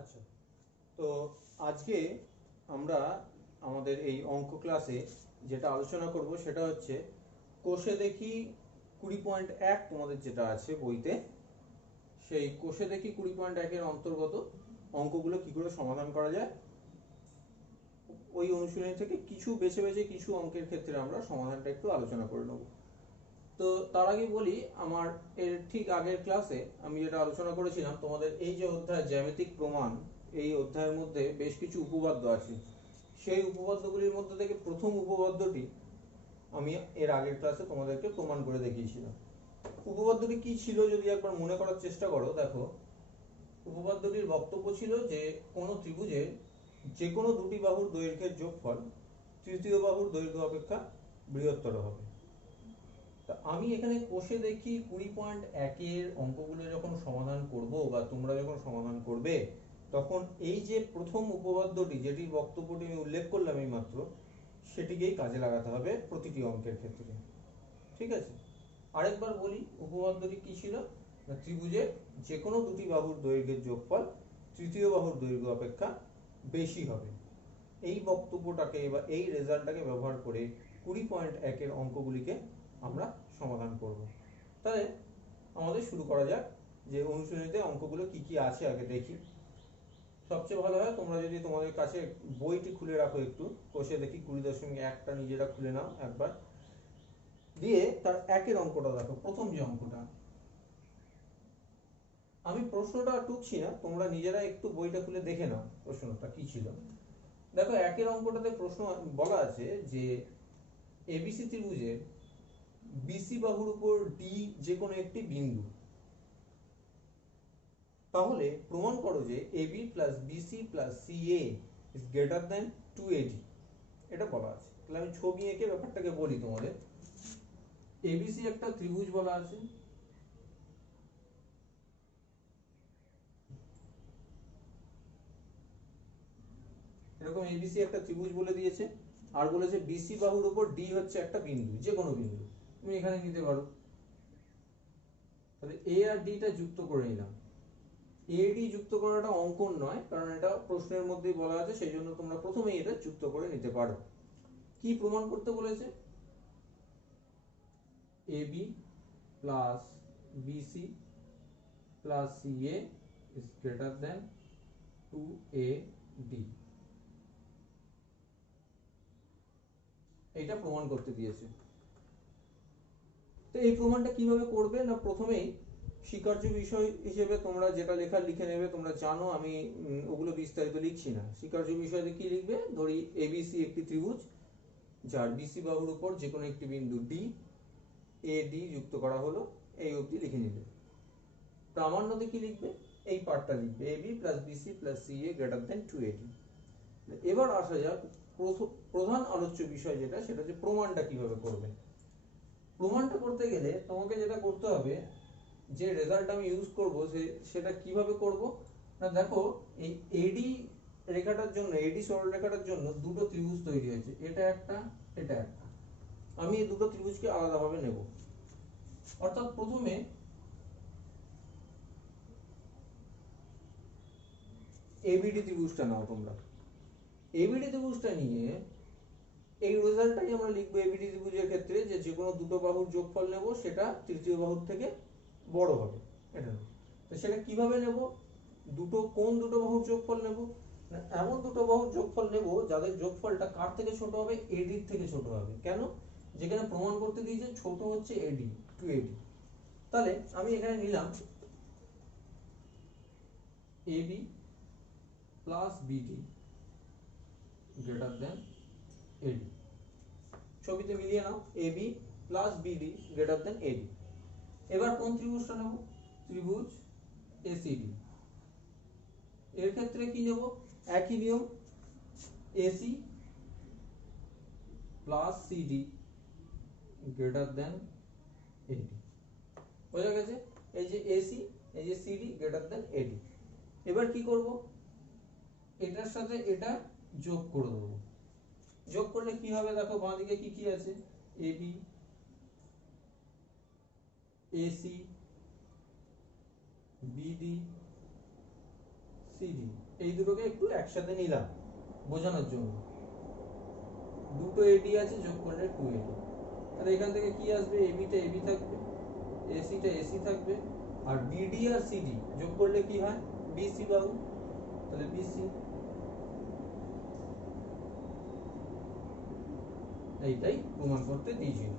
আচ্ছা, তো আজকে আমরা আমাদের এই অঙ্ক ক্লাসে যেটা আলোচনা করব সেটা হচ্ছে কোষে দেখি 20.1 তোমাদের যেটা আছে বইতে, সেই কোষে দেখি 20.1-এর অন্তর্গত অঙ্কগুলো কি করে সমাধান করা যায় ওই অনুশীলনী থেকে কিছু বেছে বেছে কিছু অঙ্কের ক্ষেত্রে আমরা সমাধানটা একটু আলোচনা করে নেব। তো তার আগে বলি, আমার এর ঠিক আগের ক্লাসে আমি যেটা আলোচনা করেছিলাম, তোমাদের এই যে অধ্যায় জ্যামিতিক প্রমাণ, এই অধ্যায়ের মধ্যে বেশ কিছু উপপাদ্য আছে। সেই উপপাদ্যগুলির মধ্যে থেকে প্রথম উপপাদ্যটি আমি এর আগের ক্লাসে তোমাদেরকে প্রমাণ করে দেখিয়েছিলাম। উপপাদ্যটি কি ছিল যদি একবার মনে করার চেষ্টা করো। দেখো, উপপাদ্যটির বক্তব্য ছিল যে কোনো ত্রিভুজের যে কোনো দুটি বাহুর দৈর্ঘ্যের যোগফল তৃতীয় বাহুর দৈর্ঘ্য অপেক্ষা বৃহত্তর হবে। তা আমি এখানে কোষে দেখি 20.1-এর অঙ্কগুলো যখন সমাধান করব বা তোমরা যখন সমাধান করবে, তখন এই যে প্রথম উপপাদ্যটি যেটির বক্তব্যটি আমি উল্লেখ করলাম এই মাত্র, সেটিকেই কাজে লাগাতে হবে প্রতিটি অঙ্কের ক্ষেত্রে। ঠিক আছে, আরেকবার বলি, উপপাদ্যটি কি ছিল না, ত্রিভুজের যে কোনো দুটি বাহুর দৈর্ঘ্যের যোগফল তৃতীয় বাহুর দৈর্ঘ্য অপেক্ষা বেশি হবে। এই বক্তব্যটাকে বা এই রেজাল্টটাকে ব্যবহার করে 20.1-এর অঙ্কগুলিকে আমরা সমাধান করব। তাহলে আমাদের শুরু করা যাক যে অনুশীলনীতে অঙ্কগুলো কি কি আছে আগে দেখি। সবচেয়ে ভালো হয় তোমরা যদি তোমাদের কাছে বইটি খুলে রাখো, একটু কোষে দেখি 20.1টা নিজেরা খুলে নাও একবার, দিয়ে তার একের অঙ্কটা দেখো। প্রথম যে অঙ্কটা, আমি প্রশ্নটা টুকছি না, তোমরা নিজেরা একটু বইটা খুলে দেখে নাও প্রশ্নটা কি ছিল। দেখো, একের অঙ্কটাতে প্রশ্ন বলা আছে যে এবিসি ত্রিভুজের বিসি বাহুর উপর ডি যে কোনো একটি বিন্দু, তাহলে প্রমাণ করো যে AB plus BC plus CA is greater than 2AD। এটা বলা আছে। তাহলে আমি ছবি এঁকে ব্যাপারটাকে বলি তোমাদের। এবিসি একটা ত্রিভুজ বলা আছে, এরকম এবিসি একটা ত্রিভুজ বলে দিয়েছে, আর বলেছে বিসি বাহুর উপর ডি হচ্ছে একটা বিন্দু, যে কোনো বিন্দু তুমি এখানে নিতে পারো। তাহলে এ আর ডিটা যুক্ত করে নিলাম। এডি যুক্ত করাটা অঙ্কন নয়, কারণ এটা প্রশ্নের মধ্যেই বলা আছে, সেই জন্য তোমরা প্রথমেই এটা যুক্ত করে নিতে পারো। কি প্রমাণ করতে বলেছে? AB plus BC plus CA is greater than 2AD, এটা প্রমাণ করতে দিয়েছে। তো এই প্রমাণটা কিভাবে করবে না, প্রথমেই স্বীকার্য বিষয় হিসেবে তোমরা যেটা লেখার লিখে নেবে। তোমরা জানো আমি ওগুলো বিস্তারিত লিখছি না। স্বীকার্য বিষয়তে কি লিখবে? ধরি এবিসি একটি ত্রিভুজ যার বিসি বাহুর উপর যে কোনো একটি বিন্দু ডি, এ ডি যুক্ত করা হলো, এই অবধি লিখে নিলে। প্রামাণ্যতে কি লিখবে? এই পার্টটা লিখবে, AB plus BC plus CA greater than 2AD। এবার আসা যাক প্রধান আলোচ্য বিষয় যেটা, সেটা হচ্ছে প্রমাণটা কিভাবে করবে। প্রমাণটা করতে গেলে তোমাকে যেটা করতে হবে, যে রেজাল্ট আমি ইউজ করব সেটা কিভাবে করব না, দেখো এই এডি রেখাটার জন্য, এডি সরলরেখাটার জন্য দুটো ত্রিভুজ তৈরি হয়েছে, এটা একটা, এটা একটা। আমি এই দুটো ত্রিভুজকে আলাদাভাবে নেব। অর্থাৎ প্রথমে এবিডি ত্রিভুজটা নাও তোমরা। এবিডি ত্রিভুজটা নিয়ে এই রেজাল্টটাই আমরা লিখবো এবিডি ত্রিভুজের ক্ষেত্রে, যে যে কোনো দুটো বাহুর যোগফল নেব, সেটা তৃতীয় বাহুর থেকে বড় হবে। এটা তো সেটা কিভাবে নেব? কোন দুটো বাহুর যোগফল নেব না, এমন দুটো বাহুর যোগফল নেব যাদের যোগফলটা কার থেকে ছোট হবে? এডির থেকে ছোট হবে। কেন? যেখানে প্রমাণ করতে দিয়েছে ছোট হচ্ছে এডি, 2AD। তাহলে আমি এখানে নিলাম AB plus BD greater than AD. ছবিতে মিলিয়ে নাও, AB plus BD greater than AD. এবার কোন ত্রিভুজটা নেব? ত্রিভুজ এসিডি। এর ক্ষেত্রে কি নেব? একই নিয়ম, AC plus CD greater than AD. বোঝা গেছে? এই যে এসি, এই যে সিডি গ্রেটার দেন এডি। এবার কি করব? এটার সাথে এটা যোগ করে দেবো। যোগ করলে কি হবে? দেখো বাঁ দিকে কি কি আছে? AB, AC, BD, CD. এই দুটোকে একটু একসাথে নিলাম বোঝানোর জন্য। দুটো এডি আছে, যোগ করলে 2AD। তাহলে এখান থেকে কি আসবে, এবিটা এবি থাকবে, এসিটা এসি থাকবে, আর বিডি আর সিডি যোগ করলে কি হয়, বিসি বাহু। তাহলে বিসি, এইটাই প্রমাণ করতে দিয়েছিল,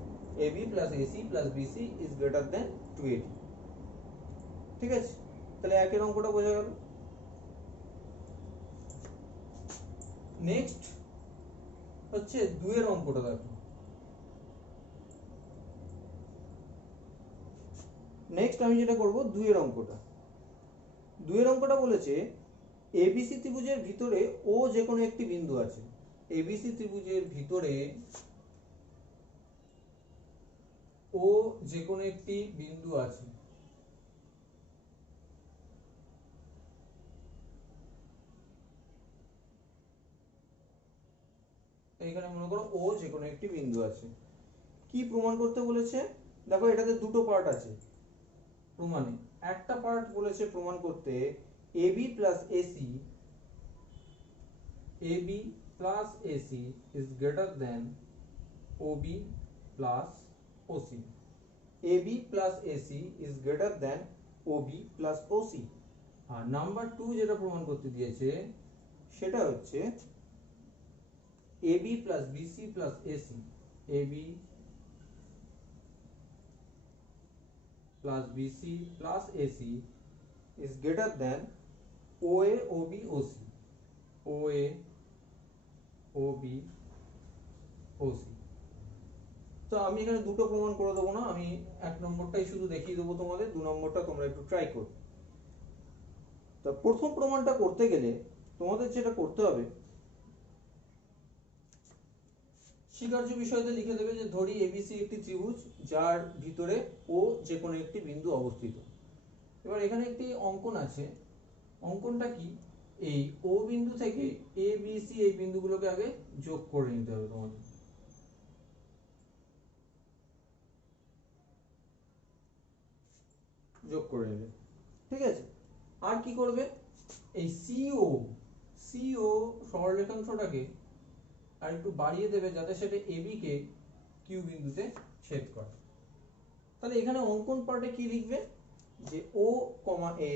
AB plus AC plus BC is greater than 2AD। ঠিক আছে, তাহলে একের অঙ্কটা বোঝা গেল। নেক্সট হচ্ছে দুয়ের অঙ্কটা দেখো। নেক্সট আমি যেটা করব, দুয়ের অঙ্কটা। দুয়ের অঙ্কটা বলেছে এবিসি ত্রিভুজের ভিতরে ও যে কোনো একটি বিন্দু আছে। এবিসি ত্রিভুজের ভিতরে ও যে কোনো একটি বিন্দু আছে। এইখানে মনে করো ও যে কোনো একটি বিন্দু আছে। কি প্রমাণ করতে বলেছে, দেখো এটাতে দুটো পার্ট আছে প্রমাণে। একটা পার্ট বলেছে প্রমাণ করতে AB plus AC, AB plus AC is greater than OB plus OC. AB plus AC is greater than OB plus OC. আর নাম্বার 2 যেটা প্রমাণ করতে দিয়েছে সেটা হচ্ছে AB plus BC plus AC, AB plus BC plus AC is greater than OA OB OC, OA OB OC। তো আমি এখানে দুটো প্রমাণ করে দেবো না, আমি এক নম্বরটাই শুধু দেখিয়ে দেবো তোমাদের, দু নম্বরটা তোমরা একটু ট্রাই করো। তো প্রথম প্রমাণটা করতে গেলে তোমাদের যেটা করতে হবে, স্বীকার্য বিষয়তে লিখে দেবে যে ধরি এবিসি একটি ত্রিভুজ যার ভিতরে ও যে কোনো একটি বিন্দু অবস্থিত। এবার এখানে একটি অঙ্কন আছে, অঙ্কনটা কি, এই ও বিন্দু থেকে এ বি সি এই বিন্দুগুলোকে আগে যোগ করে নিতে হবে তোমাদের। যোগ করে নেবে, ঠিক আছে। আর কি করবে, এই সিও সিও সরলরেখাংশটাকে আর একটু বাড়িয়ে দেবে যাতে সেটা এবি কে কিউ বিন্দুতে ছেদ করে। তাহলে এখানে অঙ্কন পার্টে কি লিখবে, যে ও কমা এ,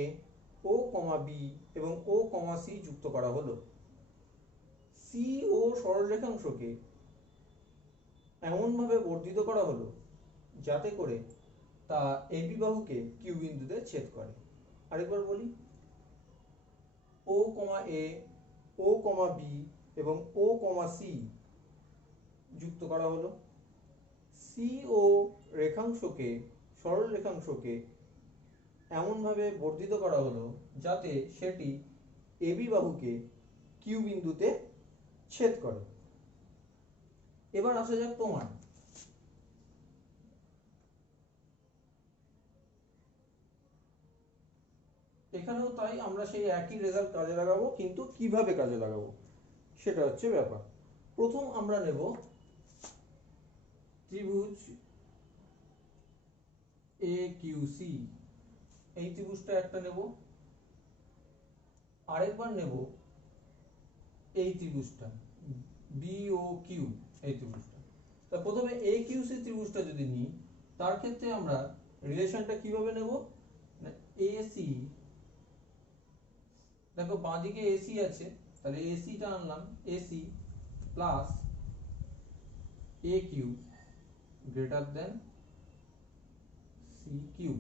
ও কমা বি এবং ও কমা সি যুক্ত করা হলো। সি ও সরলরেখাংশকে এমন ভাবে বর্ধিত করা হলো যাতে করে তা এবি বাহুকে কিউ বিন্দুতে ছেদ করে। আরেকবার বলি, ও কমা এ, ও কমা বি এবং ও কমা সি যুক্ত করা হলো। সি ও রেখাংশকে, সরল রেখাংশকে এমন ভাবে বর্ধিত করা হলো যাতে সেটি এবি বাহুকে কিউ বিন্দুতে ছেদ করে। এবার আসা যাক প্রমাণ। এখানেও তাই, আমরা সেই একই রেজাল্ট কাজে লাগাবো, কিন্তু কিভাবে কাজে লাগাবো সেটা হচ্ছে ব্যাপার। প্রথম আমরা নেব ত্রিভুজ এ কিউ সি, এই ত্রিভুজটা একটা নেব। আরেকবার নেব এই ত্রিভুজটা বিও কিউ, এই ত্রিভুজটা। তা প্রথমে এ কিউ সি ত্রিভুজটা যদি নিই, তার ক্ষেত্রে আমরা রিলেশনটা কিভাবে নেব, এসি, দেখো বাঁদিকে এসি আছে, তাহলে এসিটা আনলাম, AC plus A Q greater than C Q.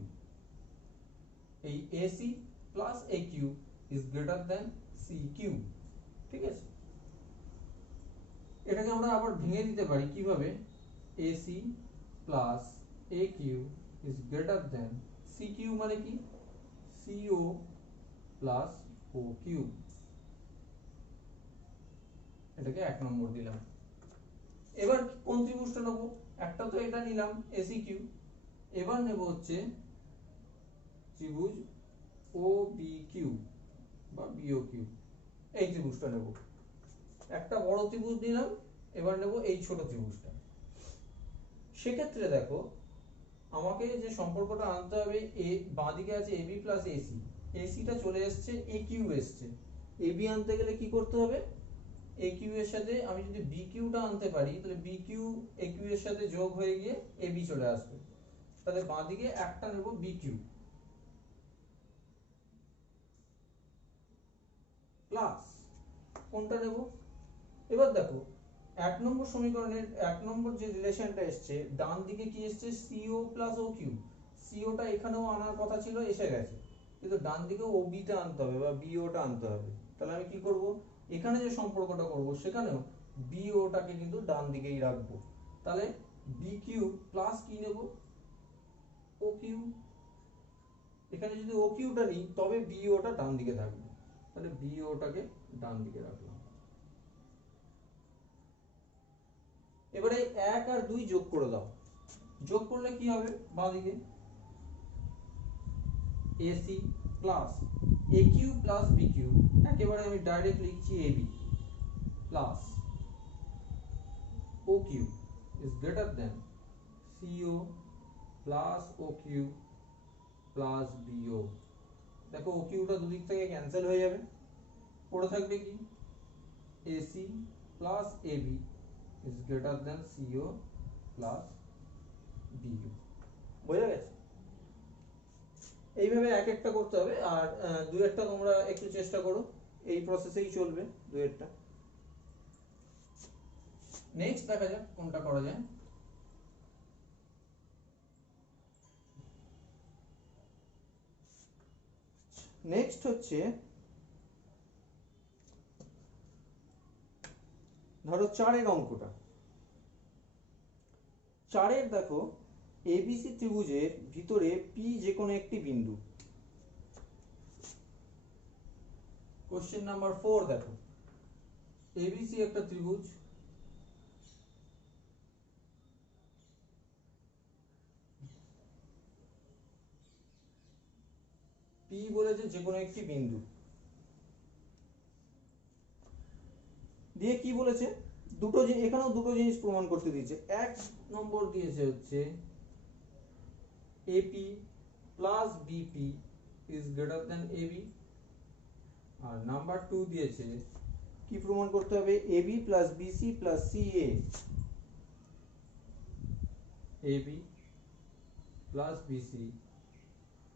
এই AC plus A Q is greater than C Q. ঠিক আছে, এটাকে আমরা আবার ভেঙে দিতে পারি কিভাবে, AC plus A Q is greater than C Q, মানে কি, সিও প্লাস ও কিউ। এটাকে এক নম্বর দিলাম। এবার কোন ত্রিভুজটা নেব, একটা তো এটা নিলাম এসি কিউ, এবার নেব হচ্ছে ত্রিভুজ ও বি কিউ বা বিও কিউ, এই ত্রিভুজটা নেব। একটা বড় ত্রিভুজ নিলাম, এবার নেব এই ছোট ত্রিভুজটা। সেক্ষেত্রে দেখো আমাকে যে সম্পর্কটা আনতে হবে, এ বাঁদিকে আছে এবি প্লাস এসি, এসিটা চলে এসছে, এ কিউ এসছে, এবি আনতে গেলে কি করতে হবে, এ কিউ এর সাথে আমি যদি বি কিউটা আনতে পারি তাহলে বি কিউ এ কিউ এর সাথে যোগ হয়ে গিয়ে এবি চলে আসবে। তাহলে বাঁ দিকে একটা নেব বি কিউ প্লাস কোনটা নেব, এবার দেখো 1 নম্বর সমীকরণের 1 নম্বর যে রিলেশনটা এসছে ডান দিকে কি এসছে সিও প্লাস ও কিউ, সিওটা এখানেও আনার কথা ছিল, এসে গেছে, কিন্তু ডান দিকে ও বিটা আনতে হবে বা বিওটা আনতে হবে। তাহলে আমি কি করব, এখানে যে সম্পর্কটা করব সেখানেও বিওটাকে কিন্তু ডান দিকেই রাখবো। তাহলে বি কিউ প্লাস কি নেব ও কিউ, এখানে যদি ও কিউটা নিই তবে বিওটা ডান দিকে থাকবে, তাহলে বিওটাকে ডান দিকে রাখলাম। এবারে 1 আর 2 যোগ করে দাও, যোগ করলে কি হবে বাঁদিকে AC plus A Q plus B Q, একেবারে আমি ডাইরেক্ট লিখছি AB plus O Q is greater than CO plus O Q plus BO. দেখো ও কিউটা দুদিক থেকে ক্যান্সেল হয়ে যাবে, পড়ে থাকবে কি AC plus AB is greater than CO plus BO. বোঝা গেছে? এইভাবে এক একটা করতে হবে, আর দু একটা তোমরা একটু চেষ্টা করো, এই প্রসেসেই চলবে দু একটা। নেক্সট দেখা যাক কোনটা করা যায়। নেক্সট হচ্ছে ধরো 4-এর অঙ্কটা। 4-এর দেখো এবিসি ত্রিভুজের ভিতরে পি যে কোনো একটি বিন্দু। কোশ্চেন নাম্বার 4 দেখো এবিসি একটা ত্রিভুজ, পি বলেছে যে কোনো একটি বিন্দু, দিয়ে কি বলেছে দুটো জিনিস, এখানেও দুটো জিনিস প্রমাণ করতে দিয়েছে। 1 নম্বর দিয়েছে হচ্ছে AP plus BP is greater than AB, আর নাম্বার 2 দিয়েছে কি প্রমাণ করতে হবে AB plus BC plus CA, AB plus BC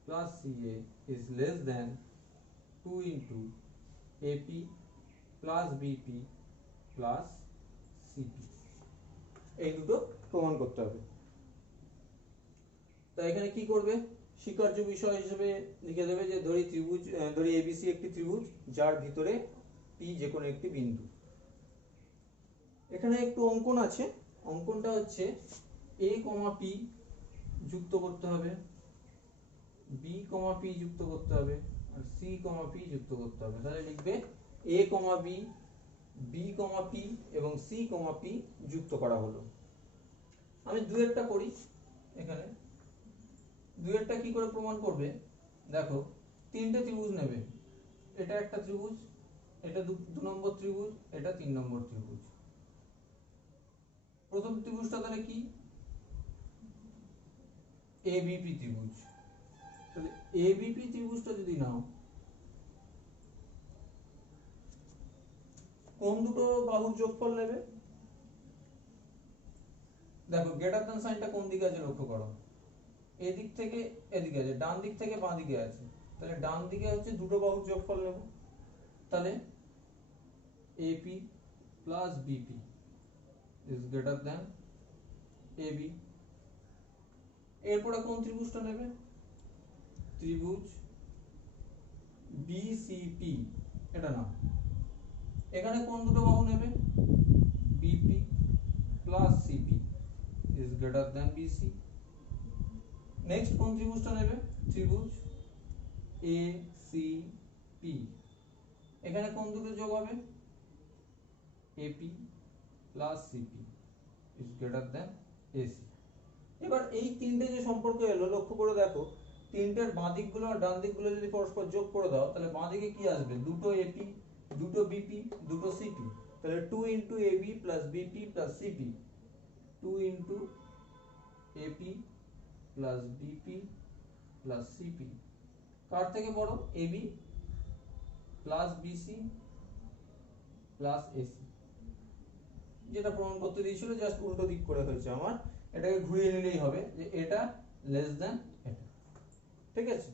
plus CA is less than 2 into AP plus BP plus CP, এই দুটো প্রমাণ করতে হবে। তো এখানে কি করবে, স্বীকার্য বিষয় হিসেবে লিখে দেবে যে ধরি এবিসি একটি ত্রিভুজ যার ভিতরে পি যে কোনো একটি বিন্দু। এখানে একটু অঙ্কন আছে, অঙ্কনটা হচ্ছে এ কমা পি যুক্ত করতে হবে, বি কমা পি যুক্ত করতে হবে, আর সি কমা পি যুক্ত করতে হবে। তাহলে লিখবে এ কমা বি, বি কমা পি এবং সি কমা পি যুক্ত করা হলো। আমি দু একটা করি, এখানে দু একটা কি করে প্রমাণ করবে দেখো, তিনটে ত্রিভুজ নেবে, এটা একটা ত্রিভুজ, এটা 2 নম্বর ত্রিভুজ, এটা 3 নম্বর ত্রিভুজ। প্রথম ত্রিভুজটা তাহলে কি এবিপি ত্রিভুজ, তাহলে এবিপি ত্রিভুজটা যদি নাও, কোন দুটো বাহুর যোগফল নেবে, দেখো গ্রেটার দ্যান সাইনটা কোন দিকে আছে লক্ষ্য করো, এদিক থেকে এদিকে আছে, ডান দিক থেকে বাঁ দিকে আছে, তাহলে ডান দিকে হচ্ছে দুটো বাহুর যোগফল নেব, তাহলে AP plus BP is greater than AB. এরপরে কোন ত্রিভুজটা নেবে, ত্রিভুজ বিসিপি, এটা না, এখানে কোন দুটো বাহু নেবে, BP plus CP is greater than BC. Next কোন ত্রিভুজটা নেবে, ত্রিভুজ এ সি পি, এখানে কোন দুটো যোগ হবে, AP plus CP is greater than AC. এবার এই তিনটে যে সম্পর্ক এলো লক্ষ্য করে দেখো, তিনটের বাঁ দিকগুলো আর ডান দিকগুলো যদি পরস্পর যোগ করে দাও তাহলে বাঁ দিকে কি আসবে, দুটো এপি দুটো বিপি দুটো সিপি, তাহলে 2 into AB plus BP plus CP, 2 into AP plus BP plus CP, কার থেকে বড়, AB plus BC plus AC, যেটা প্রমাণ করতে দিয়েছিল জাস্ট উল্টো দিক করে হয়েছে আমার, এটাকে ঘুরিয়ে নিলেই হবে যে এটা লেস দ্যান এটা। ঠিক আছে,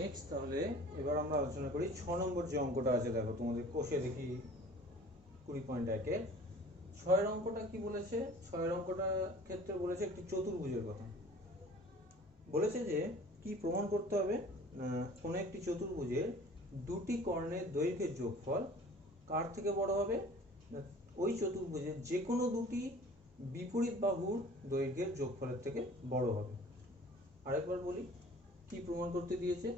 নেক্সট তাহলে এবার আমরা আলোচনা করি 6 নম্বর যে অঙ্কটা আছে। দেখো তোমাদের কোষে দেখি 20.1 ছয়ের অঙ্কটা কি বলেছে? ছয়ের অঙ্কটা ক্ষেত্রে বলেছে একটি চতুর্ভুজের কথা বলেছে, যে কি প্রমাণ করতে হবে না কোন একটি চতুর্ভুজের দুটি কর্ণের দৈর্ঘ্যের যোগফল কার থেকে বড় হবে না ওই চতুর্ভুজের যে কোনো দুটি বিপরীত বাহুর দৈর্ঘ্যের যোগফলের থেকে বড় হবে। আরেকবার বলি, কি প্রমাণ করতে দিয়েছে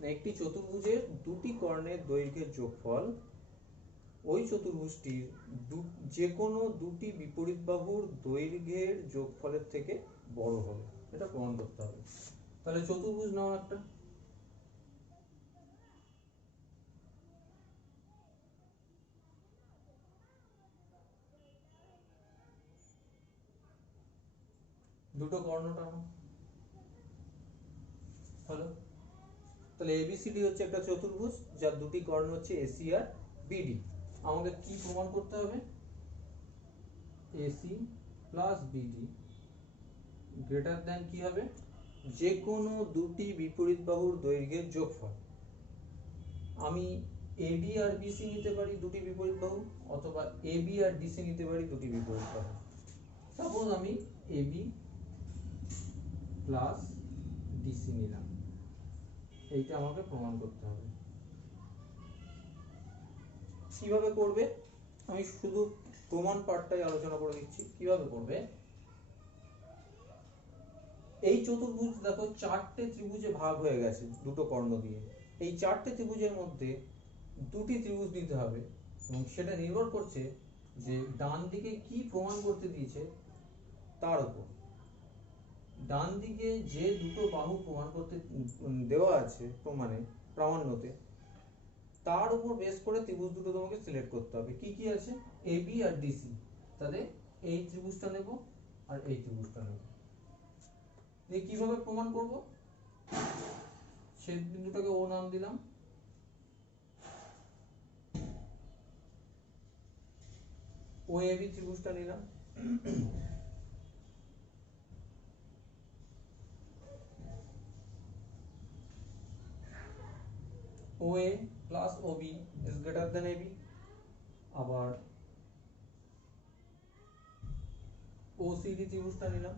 না একটি চতুর্ভুজের দুটি কর্ণের দৈর্ঘ্যের যোগফল ওই চতুর্ভুজটির যে কোনো দুটি বিপরীত বাহুর দৈর্ঘ্যের যোগফলের থেকে বড় হবে, এটা প্রমাণ করতে হবে। তাহলে চতুর্ভুজ নাও একটা, দুটো কর্ণ টানো, হলো। তাহলে এবিসিডি হচ্ছে একটা চতুর্ভুজ যার দুটি কর্ণ হচ্ছে এসি আর বিডি। আমাকে কি প্রমাণ করতে হবে? AC plus BD greater than কি হবে? যে কোনো দুটি বিপরীত বাহুর দৈর্ঘ্যের যোগফল। আমি এবি আর বিসি নিতে পারি দুটি বিপরীত বাহু, অথবা এবি আর ডিসি নিতে পারি দুটি বিপরীত বাহু। সাপোজ আমি এবি প্লাস ডিসি নিলাম, এইটা আমাকে প্রমাণ করতে হবে। কিভাবে করবে আমি শুধু প্রমাণ পার্টটাই আলোচনা করে দিচ্ছি। কিভাবে করবে, এই চতুর্ভুজ দেখো চারটে ত্রিভুজে ভাগ হয়ে গেছে দুটো কর্ণ দিয়ে। এই চারটে ত্রিভুজের মধ্যে দুটি ত্রিভুজ নিতে হবে এবং সেটা নির্ভর করছে যে ডান দিকে কি প্রমাণ করতে দিয়েছে তার উপর। ডান দিকে যে দুটো বাহু প্রমাণ করতে দেওয়া আছে প্রামাণ্যতে, তার উপর বেস করে ত্রিভুজ দুটো তোমাকে সিলেক্ট করতে হবে। কি কি আছে? এবি আর ডিসি, তাহলে এই ত্রিভুজটা নেব আর এই ত্রিভুজটা নেব। কিভাবে প্রমাণ করব? সেই বিন্দুটাকে ও নাম দিলাম, ও এবি ত্রিভুজটা নিলাম, OA plus OB is greater than AB। আবার OCD ত্রিভুজটা নিলাম,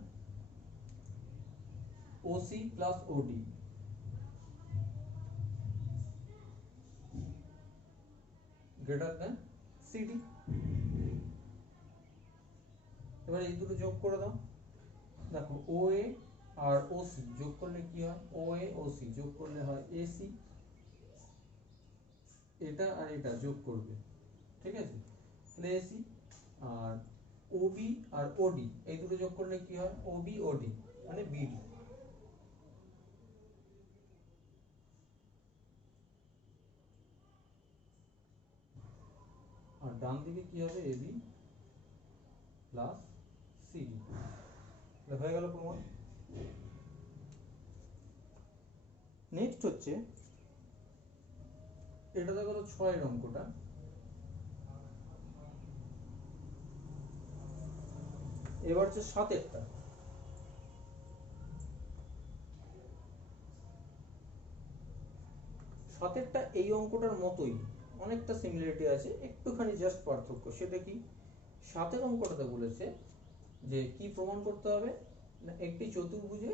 OC plus OD greater than CD। এবার এই দুটো যোগ করে দাও। দেখো OA আর OC যোগ করলে কি হয়? OA OC যোগ করলে হয় AC। এটা আর এটা যোগ করবে, ঠিক আছে? তাহলে AC আর OB আর OD এই দুটো যোগ করলে কি হয়? OB OD মানে BD। আর ডান দিকে কি হবে? AB plus CD। হয়ে গেল প্রমাণ। নেক্সট হচ্ছে, এটা তো গেল 6 অঙ্কটা। এবার হচ্ছে 7-এরটা। 7-এরটা এই অঙ্কটার মতোই, অনেকটা সিমিলারিটি আছে, একটুখানি জাস্ট পার্থক্য। সেটা কি? 7-এর অঙ্কটাতে বলেছে যে কি প্রমাণ করতে হবে না একটি চতুর্ভুজে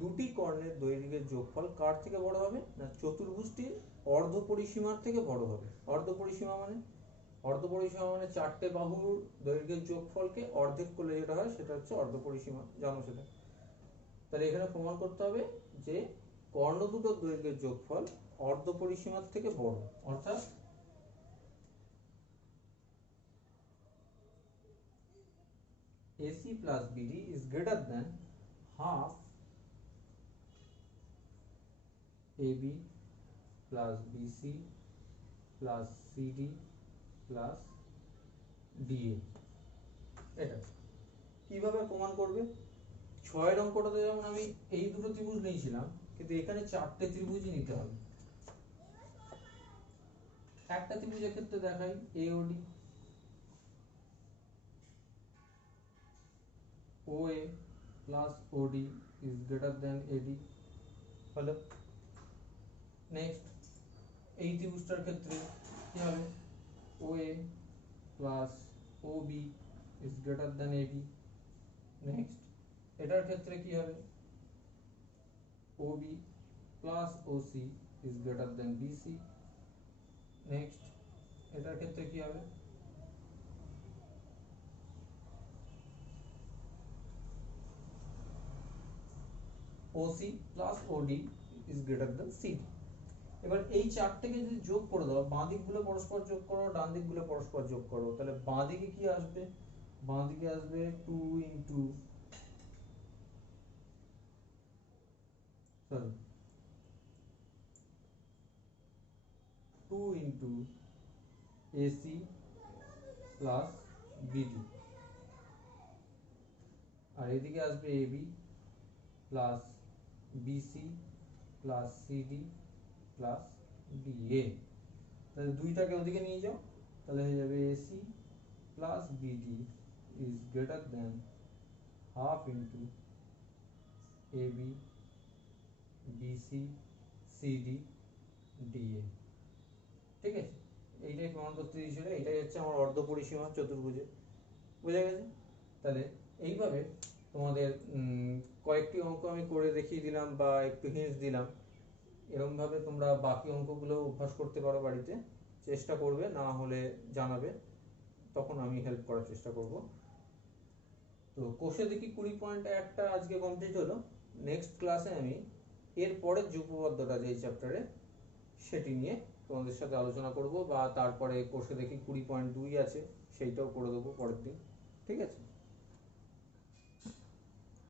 দুটি কর্ণের দৈর্ঘ্যের যোগফল কার থেকে বড় হবে না চতুর্ভুজটির অর্ধ পরিসীমার থেকে বড় হবে। অর্ধ পরিসীমা মানে চারটে বাহুর দৈর্ঘ্যের যোগফলকে অর্ধেক করলে যেটা হয় সেটা হচ্ছে অর্ধ পরিসীমা, জানো সেটা। তাহলে এখানে প্রমাণ করতে হবে যে কর্ণ দুটোর দৈর্ঘ্যের যোগফল অর্ধ পরিসীমার থেকে বড়, অর্থাৎ AC plus BD is greater than half AB plus BC plus CD plus DA. এটা কিভাবে প্রমাণ করবে? 6 অঙ্কটাতে যেমন আমি এই দুটো ত্রিভুজ নিয়েছিলাম, কিন্তু এখানে 4টে ত্রিভুজই নিতে হবে। একটা ত্রিভুজের ক্ষেত্রে দেখাই AOD, OA plus OD is greater than AD হলো। নেক্সট এই ত্রিভুজটার ক্ষেত্রে কি হবে? OA plus OB is greater than AD। Next এটার ক্ষেত্রে কি হবে? OB plus OC is greater than BC। Next এটার ক্ষেত্রে কি হবে? OC plus OD is greater than CD। এবার এই চারটাকে যদি যোগ করে দাও, বাঁ দিকগুলো পরস্পর যোগ করো, ডান দিকগুলো পরস্পর যোগ করো, তাহলে বাঁ দিকে কি আসবে? বাঁ দিকে আসবে 2 into AC plus BD, আর এদিকে আসবে AB plus BC plus CD plus DA। তাহলে দুইটাকে ওদিকে নিয়ে যাও, তাহলে হয়ে যাবে AC plus BD is greater than half into AB BC CD DA। ঠিক আছে, এইটাই প্রমাণ করতে দিয়েছিল। এটাই হচ্ছে আমার অর্ধপরিসীমা চতুর্ভুজে। বুঝা গেছে? তাহলে এইভাবে তোমাদের কয়েকটি অঙ্ক আমি করে দেখিয়ে দিলাম বা একটু হিন্টস দিলাম। এরকম ভাবে তোমরা বাকি অঙ্কগুলো অভ্যাস করতে পারো বাড়িতে, চেষ্টা করবে, না হলে জানাবে, তখন আমি হেল্প করার চেষ্টা করব। তো কোষে দেখি 20.1টা আজকে কমপ্লিট হলো। নেক্সট ক্লাসে আমি এর পরের যে উপপাদ্যটা যে চ্যাপ্টারে, সেটি নিয়ে তোমাদের সাথে আলোচনা করব, বা তারপরে কোষে দেখি 20.2 আছে, সেইটাও করে দেবো পরের দিন। ঠিক আছে?